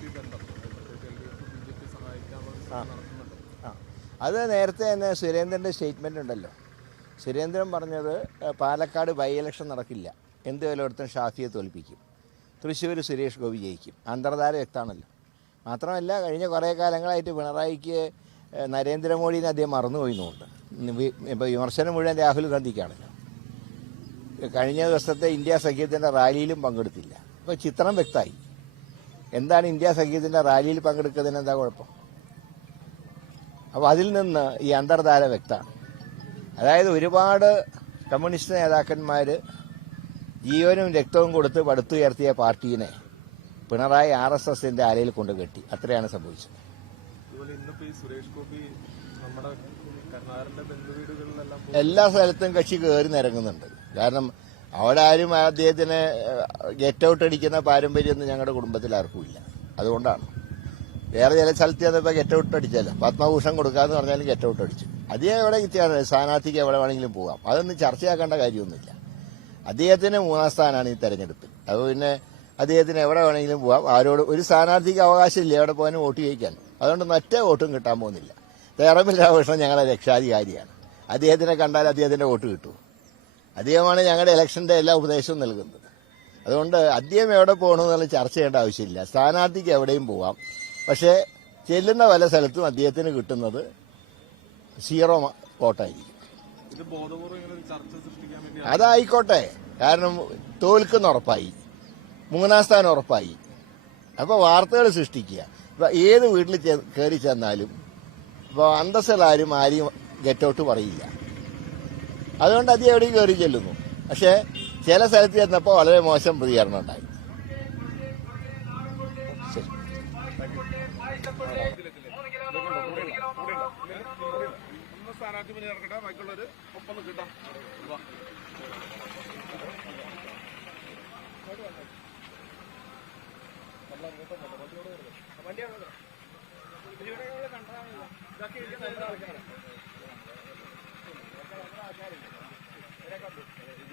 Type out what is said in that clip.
P ബന്ധം. B J P അത് നേരത്തെ തന്നെ സുരേന്ദ്രന്റെ സ്റ്റേറ്റ്മെന്റ് ഉണ്ടല്ലോ. സുരേന്ദ്രൻ പറഞ്ഞത് പാലക്കാട് ബൈ ഇലക്ഷൻ നടക്കില്ല. എന്ത് വിലയിരുത്തും ഷാഫിയെ തോൽപ്പിക്കും. തൃശ്ശൂർ സുരേഷ് ഗോപി ജയിക്കും. അന്തർധാര വ്യക്തമാണല്ലോ. മാത്രമല്ല കഴിഞ്ഞ കുറേ കാലങ്ങളായിട്ട് പിണറായിക്ക് നരേന്ദ്രമോദിനെ അദ്ദേഹം മറന്നുപോയി എന്നുണ്ട്. ഇപ്പോൾ വിമർശനം മുഴുവൻ രാഹുൽ ഗാന്ധിക്കാണല്ലോ. കഴിഞ്ഞ ദിവസത്തെ ഇന്ത്യ സഖ്യത്തിന്റെ റാലിയിലും പങ്കെടുത്തില്ല. അപ്പോൾ ചിത്രം വ്യക്തമായി. എന്താണ് ഇന്ത്യ സംഗീതത്തിന്റെ റാലിയിൽ പങ്കെടുക്കുന്നതിന് എന്താ കുഴപ്പം? അപ്പോൾ അതിൽ നിന്ന് ഈ അന്തർധാര വ്യക്തമാണ്. അതായത് ഒരുപാട് കമ്മ്യൂണിസ്റ്റ് നേതാക്കന്മാർ ജീവനും രക്തവും കൊടുത്ത് പടുത്തുയർത്തിയ പാർട്ടീനെ പിണറായി ആർ എസ് എസിന്റെ അലയിൽ കൊണ്ട് കെട്ടി. അത്രയാണ് സംഭവിച്ചത്. എല്ലാ സ്ഥലത്തും കക്ഷി കയറി നിരങ്ങുന്നുണ്ട്. കാരണം അവിടെ ആരും അദ്ദേഹത്തിന് ഗെറ്റ് ഔട്ട് അടിക്കുന്ന പാരമ്പര്യമൊന്നും ഞങ്ങളുടെ കുടുംബത്തിൽ ആർക്കും ഇല്ല. അതുകൊണ്ടാണ്. വേറെ ചില സ്ഥലത്ത് ചെന്നപ്പോൾ ഗെറ്റ് ഔട്ട് അടിച്ചല്ലോ. പത്മഭൂഷൺ കൊടുക്കാന്ന് പറഞ്ഞാലും ഗെറ്റ് ഔട്ട് അടിച്ചു. അദ്ദേഹം എവിടെ കിട്ടിയാണ്? സ്ഥാനാർത്ഥിക്ക് എവിടെ വേണമെങ്കിലും പോകാം. അതൊന്നും ചർച്ചയാക്കേണ്ട കാര്യമൊന്നുമില്ല. അദ്ദേഹത്തിന് മൂന്നാം സ്ഥാനമാണ് ഈ തെരഞ്ഞെടുപ്പിൽ അപ്പോൾ പിന്നെ അദ്ദേഹത്തിന് എവിടെ വേണമെങ്കിലും പോകാം. ആരോട് ഒരു സ്ഥാനാർത്ഥിക്ക് അവകാശമില്ല. എവിടെ പോകാനും വോട്ട് ചെയ്യിക്കാൻ അതുകൊണ്ട് മറ്റേ വോട്ടും കിട്ടാൻ പോകുന്നില്ല. തേറമ്പിൽ രാമകൃഷ്ണൻ ഞങ്ങളെ രക്ഷാധികാരിയാണ്. അദ്ദേഹത്തിനെ കണ്ടാൽ അദ്ദേഹത്തിന്റെ വോട്ട് കിട്ടും. അദ്ദേഹമാണ് ഞങ്ങളുടെ ഇലക്ഷന്റെ എല്ലാ ഉപദേശവും നൽകുന്നത്. അതുകൊണ്ട് അദ്ദേഹം എവിടെ പോകണമെന്നുള്ള ചർച്ച ചെയ്യേണ്ട ആവശ്യമില്ല. സ്ഥാനാർത്ഥിക്ക് എവിടെയും പോവാം. പക്ഷേ ചെല്ലുന്ന പല സ്ഥലത്തും അദ്ദേഹത്തിന് കിട്ടുന്നത് സീറോ വോട്ടായിരിക്കും അതായിക്കോട്ടെ. കാരണം തോൽക്കുന്ന ഉറപ്പായി. മൂന്നാം സ്ഥാനം ഉറപ്പായി. അപ്പോൾ വാർത്തകൾ സൃഷ്ടിക്കുക. ഇപ്പം ഏത് വീട്ടിൽ കയറി ചെന്നാലും ഇപ്പോൾ അന്തസ്സിലാരും ആരും ഗെറ്റ് ഔട്ട് പറയില്ല. അതുകൊണ്ട് അത് എവിടെയും കയറി ചെല്ലുന്നു. പക്ഷേ ചില സ്ഥലത്ത് ചെന്നപ്പോൾ വളരെ മോശം പ്രതികരണം ഉണ്ടായി. സ്ഥാനാർത്ഥി മുന്നിൽ ഇറക്കട്ടെ ഒപ്പം നിൽക്കട്ടെ വാ. വണ്ടി അവിടെ Gracias.